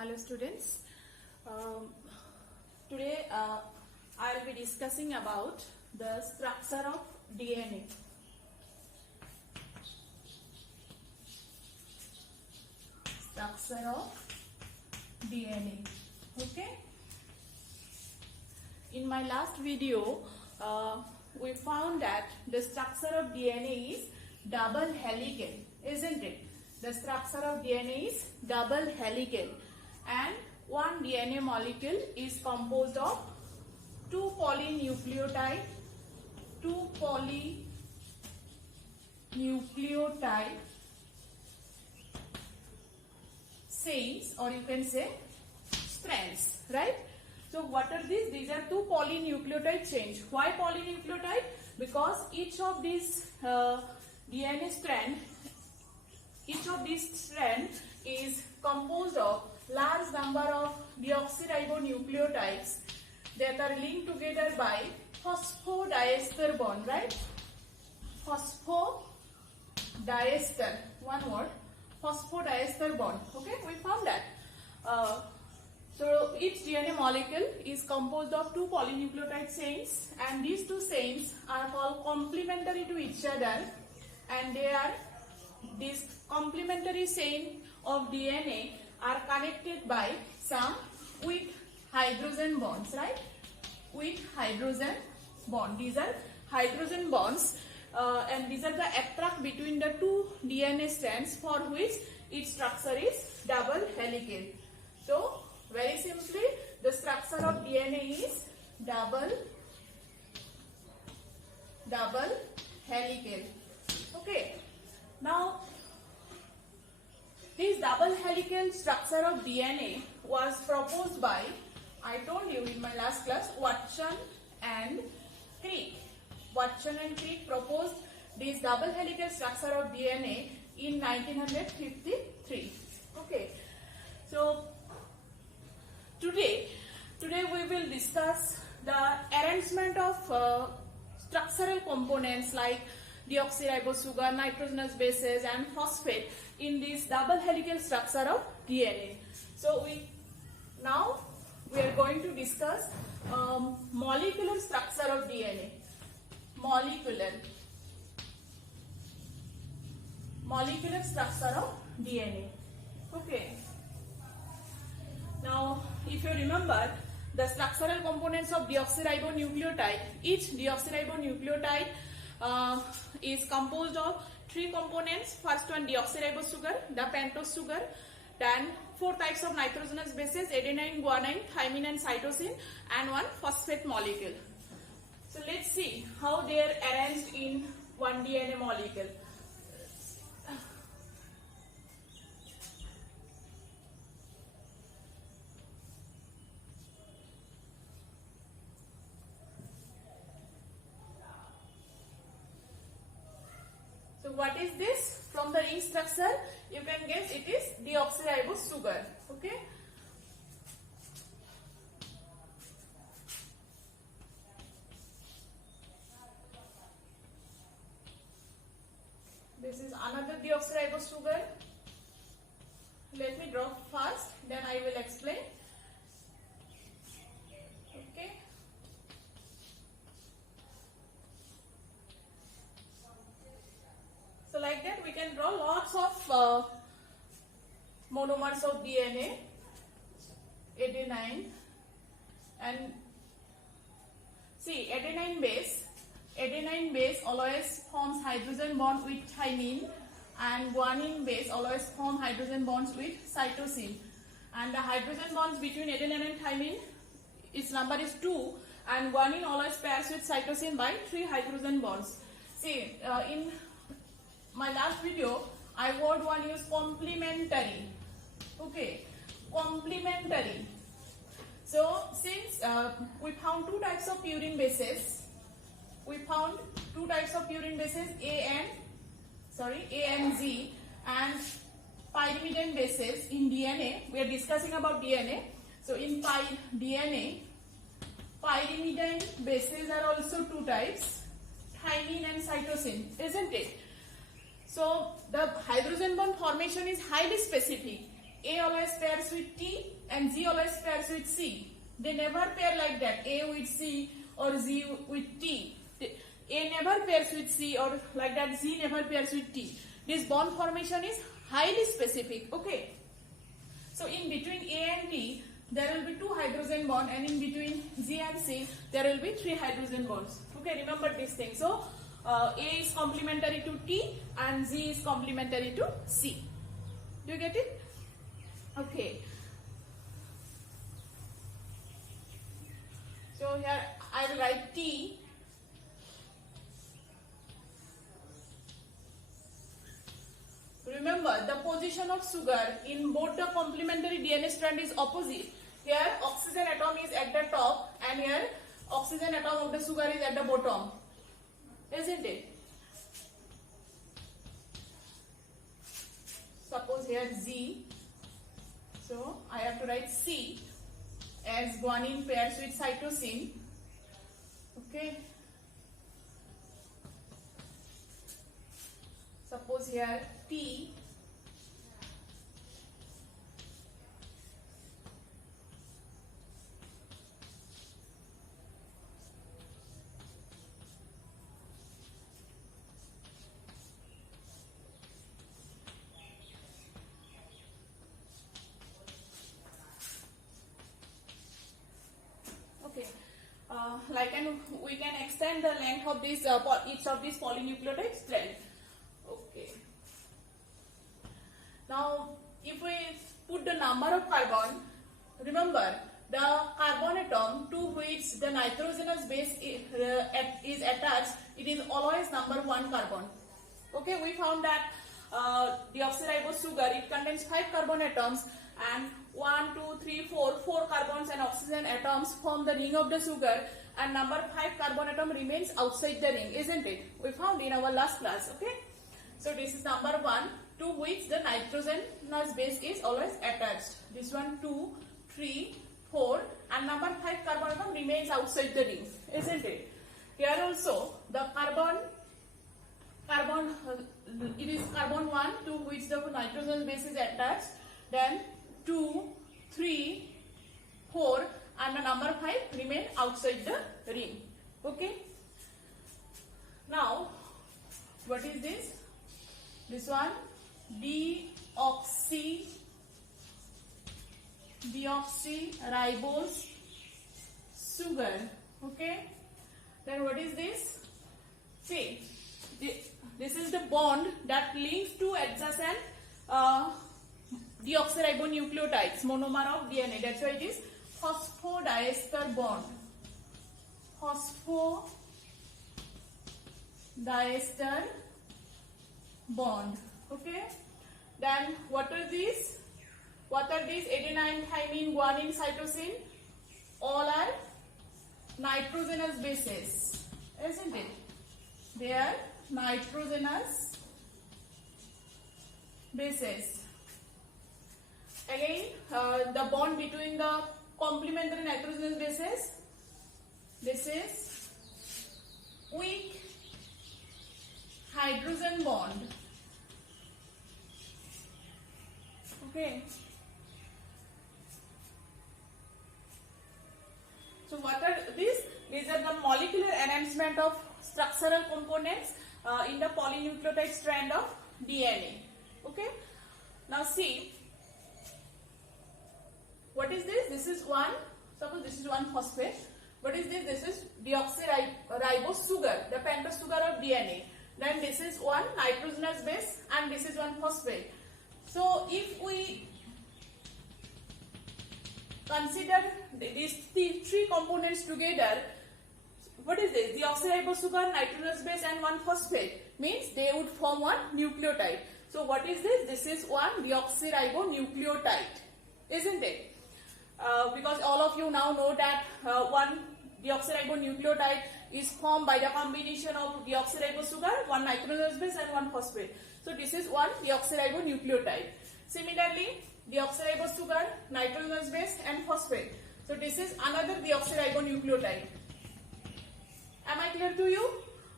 Hello students. Today I will be discussing about the structure of DNA. Structure of DNA. Okay. In my last video, we found that the structure of DNA is double helical, isn't it? The structure of DNA is double helical, and one DNA molecule is composed of two polynucleotide chains, or you can say strands, right? So what are these? These are two polynucleotide chains. Why polynucleotide? Because each of these DNA strand, is composed of large number of deoxyribonucleotides that are linked together by phosphodiester bond, right? Phosphodiester, one word, phosphodiester bond. Okay, we found that. So each DNA molecule is composed of two polynucleotide chains, and these two chains are called complementary to each other, and this complementary chain of DNA are connected by some weak hydrogen bonds, right? Weak hydrogen bond. These are hydrogen bonds, and these are the attract between the two DNA strands, for which its structure is double helical. So very simply, the structure of DNA is double helical. Okay. Now, this double helical structure of DNA was proposed by, I told you in my last class, Watson and Crick. Watson and Crick proposed this double helical structure of DNA in 1953. Okay. So today we will discuss the arrangement of structural components like deoxyribosugar, nitrogenous bases, and phosphate in this double helical structure of DNA. So now we are going to discuss molecular structure of DNA. Molecular structure of DNA. Okay. Now, if you remember the structural components of deoxyribonucleotide, each deoxyribonucleotide is composed of three components. First one, deoxyribosugar, the pentose sugar, then four types of nitrogenous bases, adenine, guanine, thymine, and cytosine, and one phosphate molecule. So let's see how they are arranged in one DNA molecule. So what is this? From the ring structure, you can guess it is deoxyribosugar. Okay. This is another deoxyribosugar. Let me draw first, then I will explain. Okay. So like that we can draw lots of monomers of DNA, adenine, and see adenine base always forms hydrogen bond with thymine, and guanine base always form hydrogen bonds with cytosine, and the hydrogen bonds between adenine and thymine, its number is 2, and guanine always pairs with cytosine by 3 hydrogen bonds. See, in my last video, I word one use complementary. Okay, complementary. So since we found two types of purine bases, A and G, and pyrimidine bases in DNA. We are discussing about DNA. So in DNA, pyrimidine bases are also two types, thymine and cytosine, isn't it? So the hydrogen bond formation is highly specific. A always pairs with T and Z always pairs with C. They never pair like that, A with C or Z with T. A never pairs with C or like that, Z never pairs with T. This bond formation is highly specific, okay. So in between A and T, there will be 2 hydrogen bonds, and in between Z and C, there will be 3 hydrogen bonds. Okay, remember this thing. So A is complementary to T and Z is complementary to C. Do you get it? Okay. So here I will write T. Remember, the position of sugar in both the complementary DNA strand is opposite. Here oxygen atom is at the top and here oxygen atom of the sugar is at the bottom. Isn't it? Suppose here Z. So I have to write C as guanine pairs with cytosine. Okay. Suppose here T. Okay. We can extend the length of this each of these polynucleotide strand. Okay. Now, if we put the number of carbon, remember the carbon atom to which the nitrogenous base is attached, it is always number 1 carbon. Okay, we found that deoxyribose sugar, it contains 5 carbon atoms, and 1, 2, 3, 4 carbons and oxygen atoms form the ring of the sugar, and number 5 carbon atom remains outside the ring, isn't it? We found in our last class. Okay, so this is number 1 to which the nitrogenous base is always attached. This one 2, 3, 4, and number 5 carbon atom remains outside the ring, isn't it? Here also the it is carbon 1 to which the nitrogen base is attached, then 2, 3, 4, and the number 5 remain outside the ring. Okay. Now, what is this? This one deoxyribose sugar. Okay. Then what is this? See, this is the bond that links two adjacent deoxyribonucleotides, monomer of DNA. That's why it is phosphodiester bond. Phosphodiester bond. Okay. Then what are these? Adenine, thymine, guanine, cytosine? All are nitrogenous bases, isn't it? They are nitrogenous bases. Again, the bond between the complementary nitrogenous bases. This is weak hydrogen bond. Okay. So what are these? These are the molecular enhancement of structural components in the polynucleotide strand of DNA. Okay. Now see, what is this? This is one. Suppose this is one phosphate. What is this? This is deoxyribose sugar, the pentose sugar of DNA. Then this is one nitrogenous base and this is one phosphate. So if we consider these three components together, what is this? Deoxyribose sugar, nitrogenous base and one phosphate, means they would form one nucleotide. So what is this? This is one deoxyribonucleotide, isn't it? Because all of you now know that one deoxyribonucleotide is formed by the combination of deoxyribose sugar, one nitrogenous base and one phosphate. So this is one deoxyribonucleotide. Similarly, deoxyribose sugar, nitrogenous base and phosphate. So this is another deoxyribonucleotide. Am I clear to you?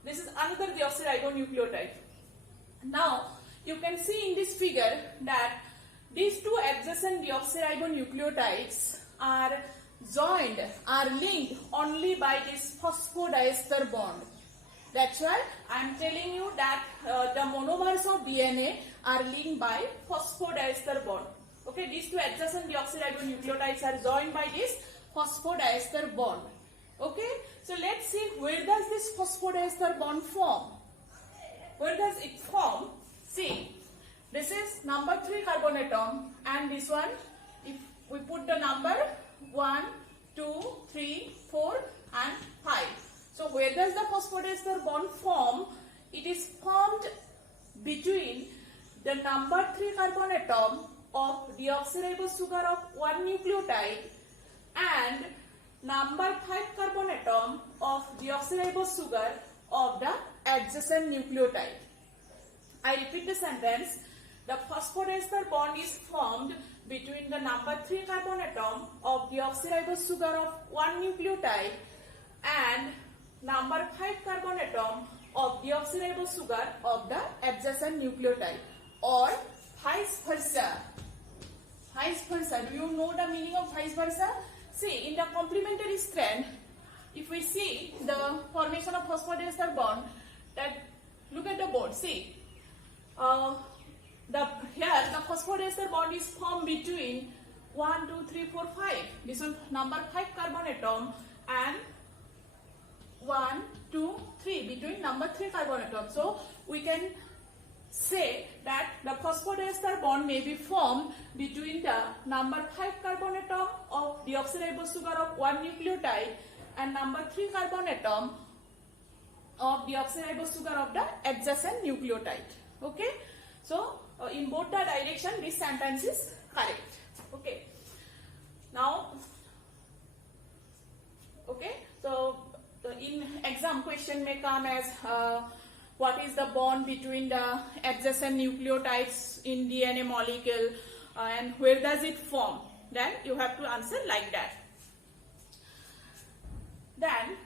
This is another deoxyribonucleotide. Now you can see in this figure that these two adjacent deoxyribonucleotides are linked only by this phosphodiester bond. That's why I am telling you that the monomers of DNA are linked by phosphodiester bond. Okay, these two adjacent deoxyribonucleotides are joined by this phosphodiester bond. Okay, so let's see, where does this phosphodiester bond form? Where does it form? See, this is number 3 carbon atom, and this one, if we put the number 1, 2, 3, 4 and 5. So where does the phosphodiester bond form? It is formed between the number 3 carbon atom of deoxyribose sugar of 1 nucleotide and number 5 carbon atom of deoxyribose sugar of the adjacent nucleotide. I repeat the sentence. The phosphodiester bond is formed between the number 3 carbon atom of deoxyribose sugar of 1 nucleotide and number 5 carbon atom of deoxyribose sugar of the adjacent nucleotide, or vice versa. Vice versa. Do you know the meaning of vice versa? See, in the complementary strand, if we see the formation of phosphodiester bond, that look at the board. See, here the phosphodiester bond is formed between 1, 2, 3, 4, 5. This one number 5 carbon atom and 1, 2, 3 between number 3 carbon atom. So we can say that the phosphodiester bond may be formed between the number 5 carbon atom of deoxyribose sugar of 1 nucleotide and number 3 carbon atom of deoxyribose sugar of the adjacent nucleotide. Okay, so in both the direction this sentence is correct. Okay, now so in exam question may come as what is the bond between the adjacent nucleotides in DNA molecule and where does it form? Then you have to answer like that. Then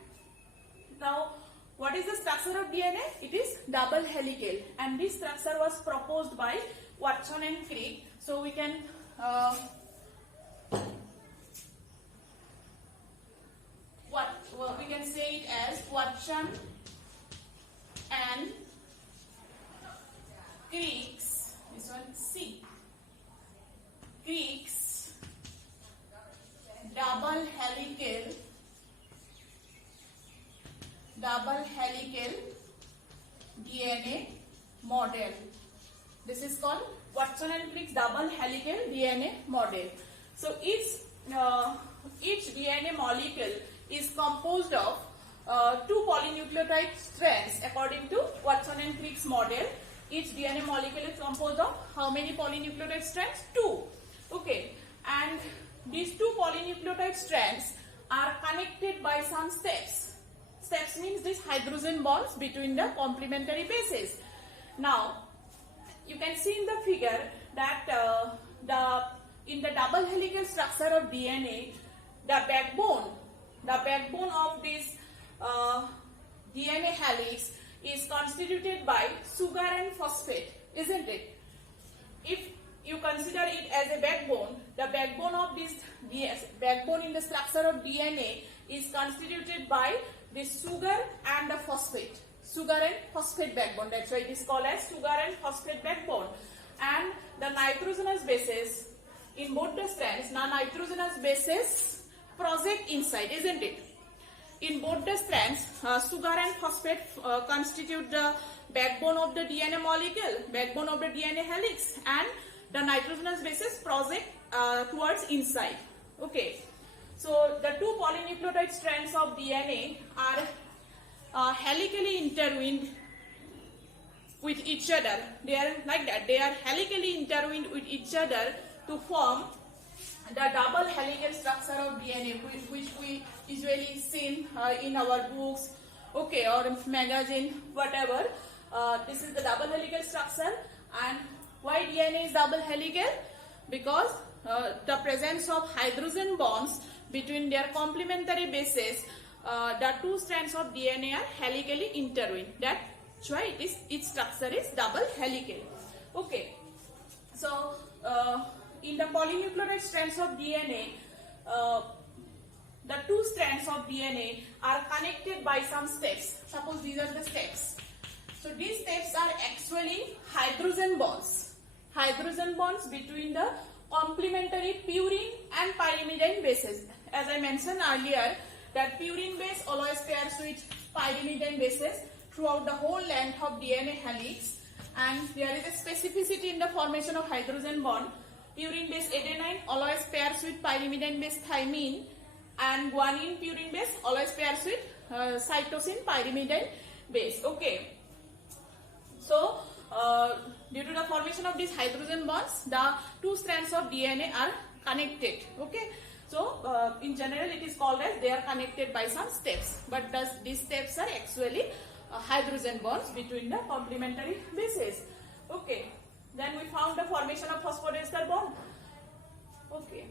now, what is the structure of DNA? It is double helical, and this structure was proposed by Watson and Crick. So we can we can say it as Watson and Crick's, this one C, Crick's double helical DNA model. This is called Watson and Crick's double helical DNA model. So each DNA molecule is composed of 2 polynucleotide strands according to Watson and Crick's model. Each DNA molecule is composed of how many polynucleotide strands? 2. Okay, and these 2 polynucleotide strands are connected by some steps. Steps means these hydrogen bonds between the complementary bases. Now, you can see in the figure that in the double helical structure of DNA, the backbone of this DNA helix is constituted by sugar and phosphate, isn't it? If you consider it as a backbone, the backbone of this backbone in the structure of DNA is constituted by this sugar and the phosphate. Sugar and phosphate backbone. That's why it is called as sugar and phosphate backbone. And the nitrogenous bases in both the strands, nitrogenous bases project inside, isn't it? In both the strands, sugar and phosphate constitute the backbone of the DNA molecule, backbone of the DNA helix, and the nitrogenous bases project towards inside. Okay. So the 2 polynucleotide strands of DNA are helically intertwined with each other. They are like that. They are helically intertwined with each other to form the double helical structure of DNA, which we usually see in our books, okay, or magazine, whatever. This is the double helical structure. And why DNA is double helical? Because the presence of hydrogen bonds between their complementary bases, the 2 strands of DNA are helically intertwined. That's why its structure is double helical. Okay. So, in the polynucleotide strands of DNA, the two strands of DNA are connected by some steps. Suppose these are the steps. So, these steps are actually hydrogen bonds. Hydrogen bonds between the complementary purine and pyrimidine bases. As I mentioned earlier, that purine base always pairs with pyrimidine bases throughout the whole length of DNA helix, and there is a specificity in the formation of hydrogen bond. Purine base adenine always pairs with pyrimidine base thymine, and guanine purine base always pairs with cytosine pyrimidine base. Okay. So, due to the formation of these hydrogen bonds, the two strands of DNA are connected. Okay. So, in general, it is called as they are connected by some steps. But these steps are actually hydrogen bonds between the complementary bases. Okay. Then we found the formation of phosphodiester bond. Okay.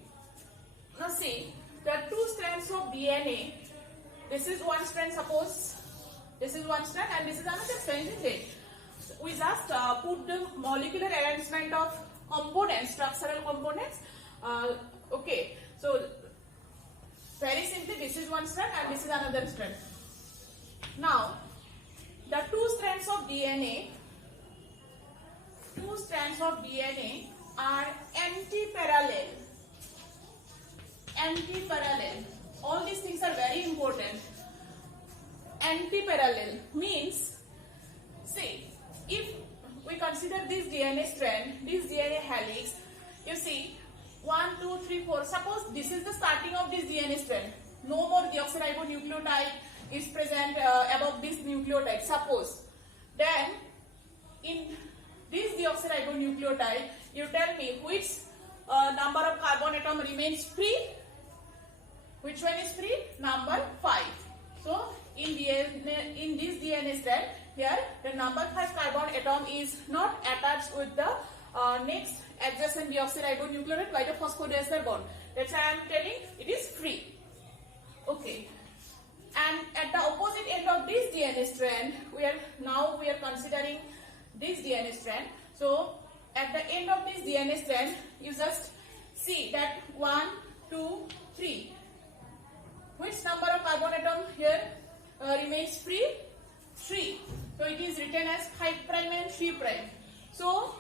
Now see, there are two strands of DNA. This is one strand, suppose. This is one strand and this is another strand, isn't it? We just put the molecular arrangement of components, structural components. Okay. So, very simply, this is one strand and this is another strand. Now, the two strands of DNA are anti-parallel. Anti-parallel. All these things are very important. Anti-parallel means, see, if we consider this DNA strand, this DNA helix, you see, 1, 2, 3, 4. Suppose this is the starting of this DNA strand. No more deoxyribonucleotide is present above this nucleotide. Suppose. Then, in this deoxyribonucleotide, you tell me which number of carbon atom remains free. Which one is free? Number 5. So, in this DNA strand, here the number 5 carbon atom is not attached with the next adjacent deoxyribonucleotide by the phosphodiester bond. That's why I am telling it is free. Okay. And at the opposite end of this DNA strand, we are considering this DNA strand. So at the end of this DNA strand, you just see that 1, 2, 3. Which number of carbon atom here remains free? 3. So it is written as 5' and 3'. So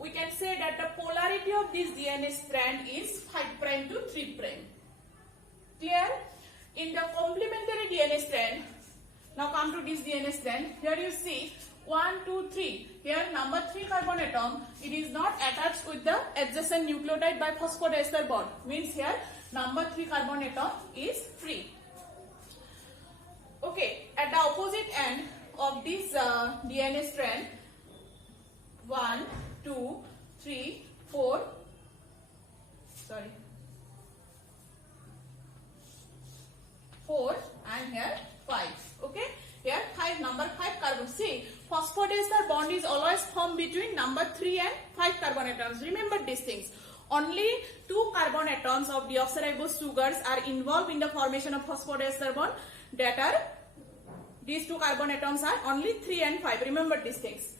we can say that the polarity of this DNA strand is 5' to 3'. Clear? In the complementary DNA strand, now come to this DNA strand, here you see 1, 2, 3. Here number 3 carbon atom, it is not attached with the adjacent nucleotide by phosphodiester bond. Means here number 3 carbon atom is free. Okay, at the opposite end of this DNA strand, 1, 2, 3, 4, 4 and here 5. Okay, here number 5 carbon. See, phosphodiester bond is always formed between number 3 and 5 carbon atoms. Remember these things. Only 2 carbon atoms of deoxyribose sugars are involved in the formation of phosphodiester bond. That are, these 2 carbon atoms are only 3 and 5. Remember these things.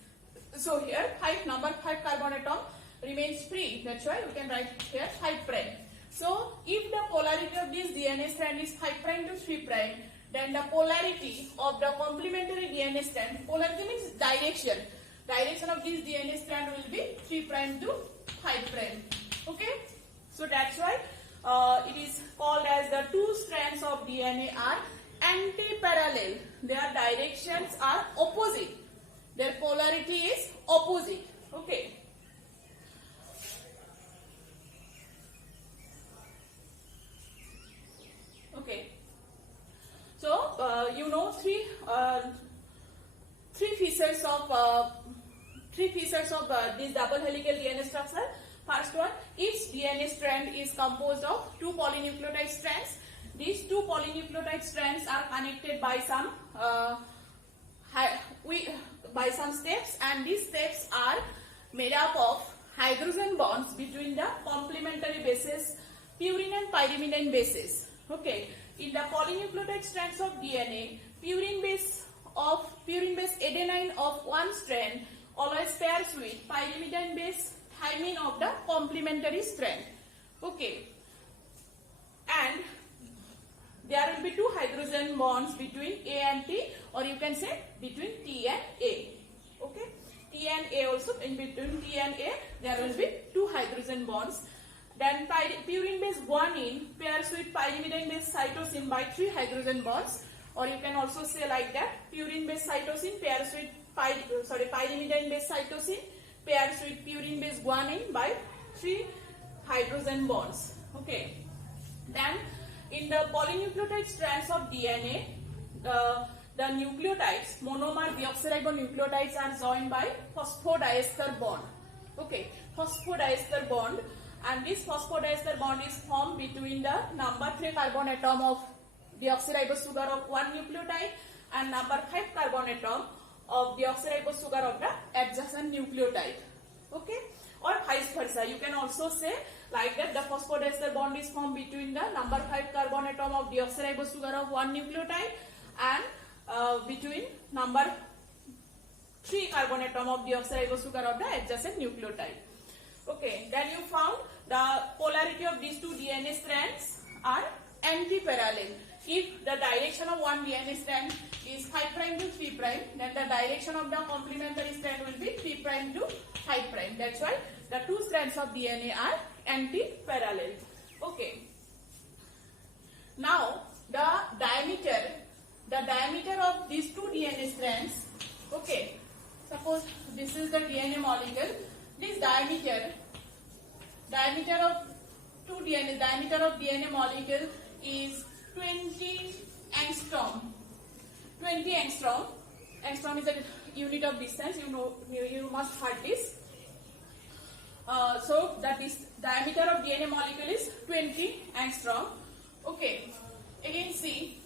So here number 5 carbon atom remains free. That's why we can write here 5'. So if the polarity of this DNA strand is 5' to 3', then the polarity of the complementary DNA strand, polarity means direction. Direction of this DNA strand will be 3' to 5'. Okay. So that's why it is called as the two strands of DNA are anti-parallel. Their directions are opposite. Their polarity is opposite. Okay. Okay. So you know three features of this double helical DNA structure. First one, each DNA strand is composed of 2 polynucleotide strands. These 2 polynucleotide strands are connected by some steps, and these steps are made up of hydrogen bonds between the complementary bases purine and pyrimidine bases. Okay, in the polynucleotide strands of DNA, purine base adenine of one strand always pairs with pyrimidine base thymine of the complementary strand. Okay, and there will be two hydrogen bonds between A and T, or you can say between T and A. Okay, T and A also, in between T and A there will be two hydrogen bonds. Then purine base guanine pairs with pyrimidine base cytosine by 3 hydrogen bonds, or you can also say like that, purine base cytosine pairs with pyrimidine base cytosine pairs with purine base guanine by 3 hydrogen bonds. Okay, then in the polynucleotide strands of DNA, the nucleotides, monomer deoxyribonucleotides are joined by phosphodiester bond. Okay, phosphodiester bond, and this phosphodiester bond is formed between the number 3 carbon atom of deoxyribose sugar of one nucleotide and number 5 carbon atom of deoxyribose sugar of the adjacent nucleotide. Okay, or vice versa. You can also say like that, the phosphodiester bond is formed between the number 5 carbon atom of deoxyribose sugar of one nucleotide and between number 3 carbon atom of deoxyribose sugar of the adjacent nucleotide. Okay, then you found the polarity of these two DNA strands are anti-parallel. If the direction of one DNA strand is 5' to 3', then the direction of the complementary strand will be 3' to 5'. That's why the two strands of DNA are anti-parallel. Okay. Now the diameter of these two DNA strands. Okay. Suppose this is the DNA molecule. This diameter of DNA molecule is 20 angstrom. 20 angstrom. Angstrom is a unit of distance. You must heard this. So that is diameter of DNA molecule is 20 angstrom. Okay. Again see.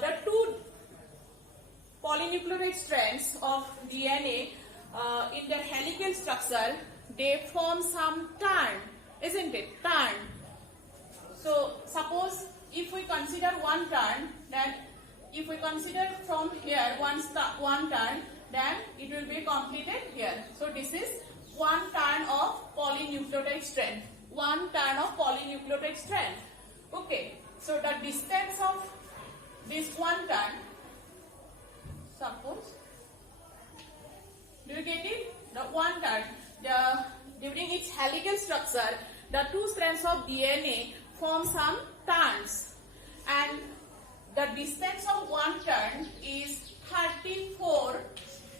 The two polynucleotide strands of DNA in their helical structure, they form some turn, isn't it? Turn. So suppose if we consider one turn, then if we consider from here one turn, then it will be completed here. So this is one turn of polynucleotide strand. One turn of polynucleotide strand. Okay. So the distance of this one turn, suppose, do you get it? The one turn, during its helical structure, the two strands of DNA form some turns, and the distance of one turn is 34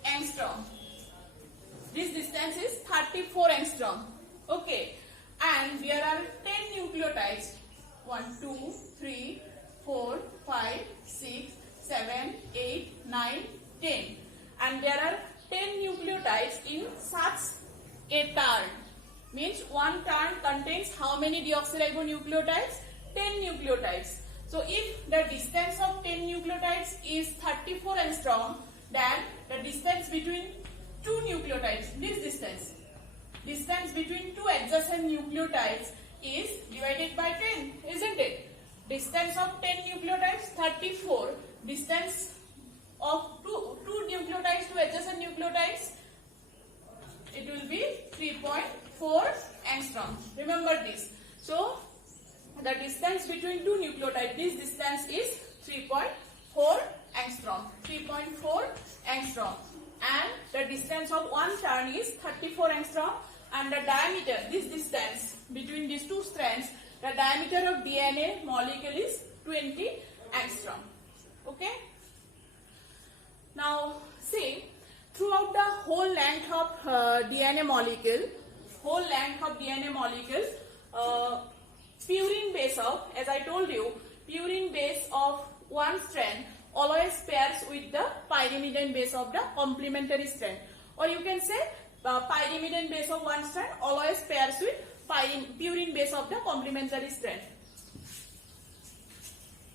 angstrom. This distance is 34 angstrom. Okay, and there are 10 nucleotides. 1, 2, 3, 4, 5, 6, 7, 8, 9, 10. And there are 10 nucleotides in such a turn. Means one turn contains how many deoxyribonucleotides? 10 nucleotides. So if the distance of 10 nucleotides is 34 angstrom, then the distance between two nucleotides, this distance between two adjacent nucleotides is divided by 10, isn't it? Distance of 10 nucleotides 34. Distance of two nucleotides to adjacent nucleotides, it will be 3.4 angstrom. Remember this. So the distance between two nucleotides, this distance is 3.4 angstrom. 3.4 angstrom. And the distance of one turn is 34 angstrom. And the diameter, this distance between these two strands, the diameter of DNA molecule is 20 angstrom. Okay. Now see, throughout the whole length of DNA molecule, purine base of, as I told you, purine base of one strand always pairs with the pyrimidine base of the complementary strand, or you can say pyrimidine base of one strand always pairs with purine base of the complementary strand.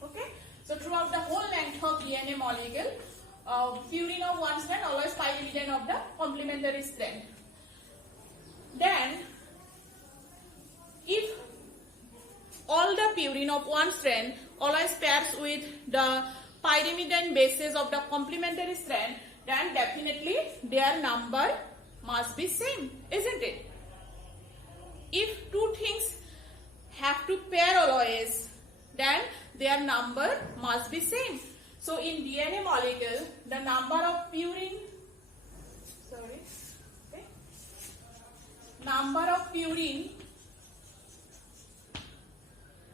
Okay, so throughout the whole length of DNA molecule, purine of one strand always pyrimidine of the complementary strand. Then, if all the purine of one strand always pairs with the pyrimidine bases of the complementary strand, then definitely their number must be same, isn't it? If two things have to pair always, then their number must be same. So in DNA molecule, the number of purine, number of purine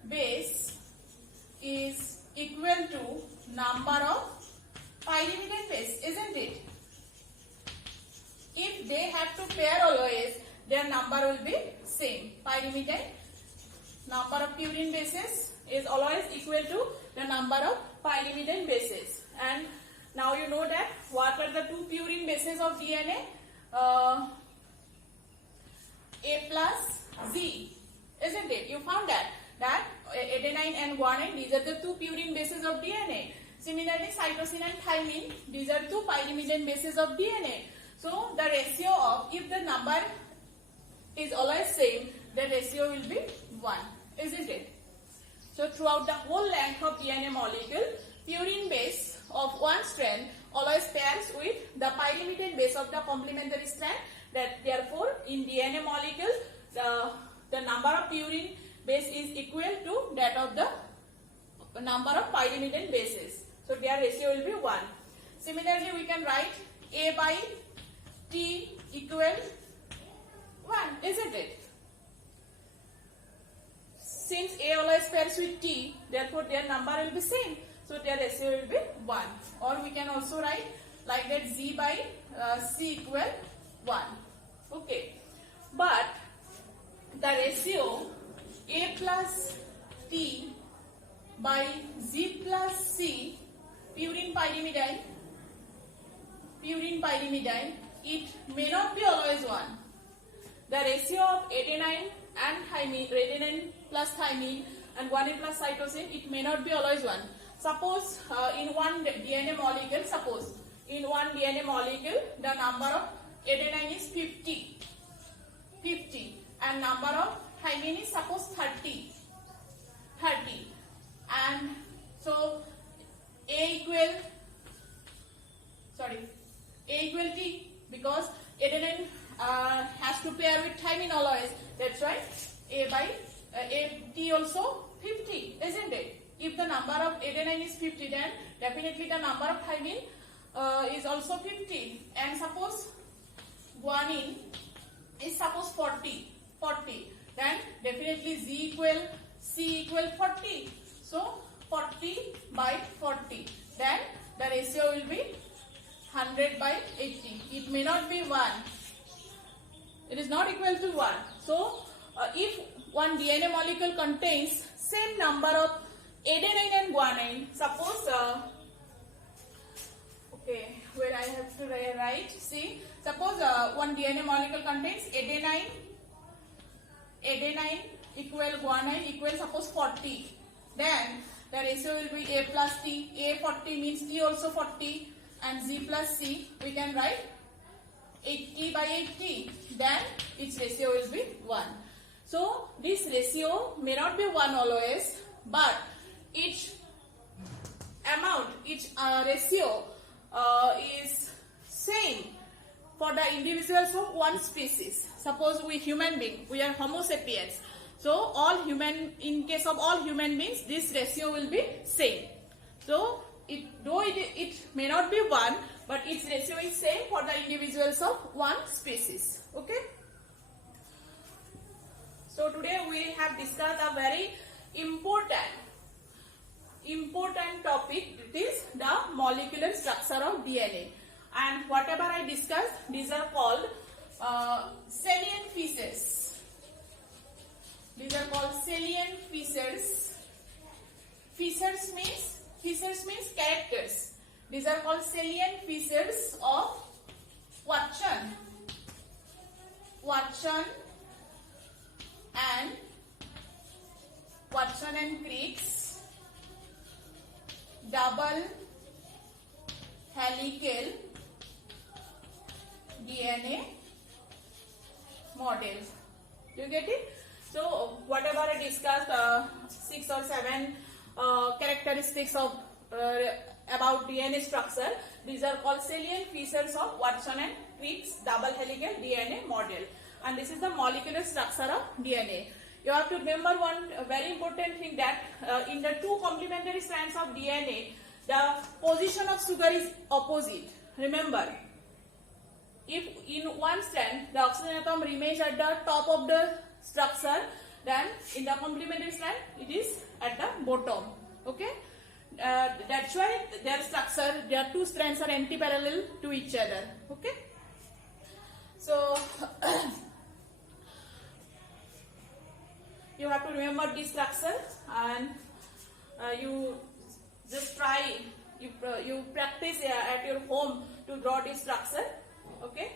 base is equal to number of pyrimidine base, isn't it? If they have to pair always, their number will be same. Pyrimidine, number of purine bases is always equal to the number of pyrimidine bases. And now you know that what are the two purine bases of DNA? A plus Z, isn't it? You found that adenine and guanine, these are the two purine bases of DNA. Similarly, cytosine and thymine, these are two pyrimidine bases of DNA. So the ratio of, if the number is always same, the ratio will be 1, isn't it? So throughout the whole length of DNA molecule, purine base of one strand always pairs with the pyrimidine base of the complementary strand. That therefore in DNA molecule the number of purine base is equal to that of the number of pyrimidine bases. So their ratio will be 1. Similarly, we can write A by T equal 1, isn't it? Since A always pairs with T, therefore their number will be same. So their ratio will be 1. Or we can also write like that Z by C equal 1. Okay. But the ratio A plus T by Z plus C, purine pyrimidine, it may not be always 1. The ratio of adenine and thymine, adenine plus thymine and guanine plus cytosine, it may not be always 1. Suppose in one DNA molecule, the number of adenine is 50 and number of thymine is suppose 30, and so A equal T, because adenine has to pair with thymine always. That's why T also 50, isn't it? If the number of adenine is 50, then definitely the number of thymine is also 50. And suppose guanine is suppose 40, then definitely C equal 40. So 40 by 40, then the ratio will be 100 by 80. It may not be 1. It is not equal to 1. So if one DNA molecule contains same number of adenine and guanine, suppose where I have to write, see, suppose one DNA molecule contains adenine equal guanine equal suppose 40, then the ratio will be A plus T. A 40 means T also 40, and Z plus C we can write 80 by 80, then its ratio will be 1. So this ratio may not be 1 always, but each ratio is same for the individuals of one species. Suppose we human being, we are Homo sapiens. So in case of all human beings, this ratio will be same. So though it may not be 1, but its ratio is same for the individuals of one species. Okay. So today we have discussed a very important topic, it is the molecular structure of DNA. And whatever I discussed, these are called salient features. These are called salient features. Features means characters. These are called salient features of Watson and Crick's double helical DNA models. Do you get it? So whatever I discussed, 6 or 7 characteristics of about DNA structure. These are called salient features of Watson and Crick's double helical DNA model. And this is the molecular structure of DNA. You have to remember one very important thing, that in the two complementary strands of DNA, the position of sugar is opposite. Remember, if in one strand the oxygen atom remains at the top of the structure, then in the complementary strand it is at the bottom. Okay, that's why their structure, their two strands are anti-parallel to each other. Okay, so you have to remember this structure, and you just try, you practice at your home to draw this structure. Okay,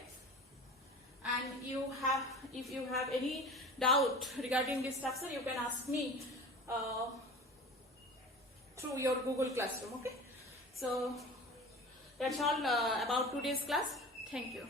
and if you have any doubt regarding this structure, you can ask me through your Google Classroom. Okay, so that's all about today's class. Thank you.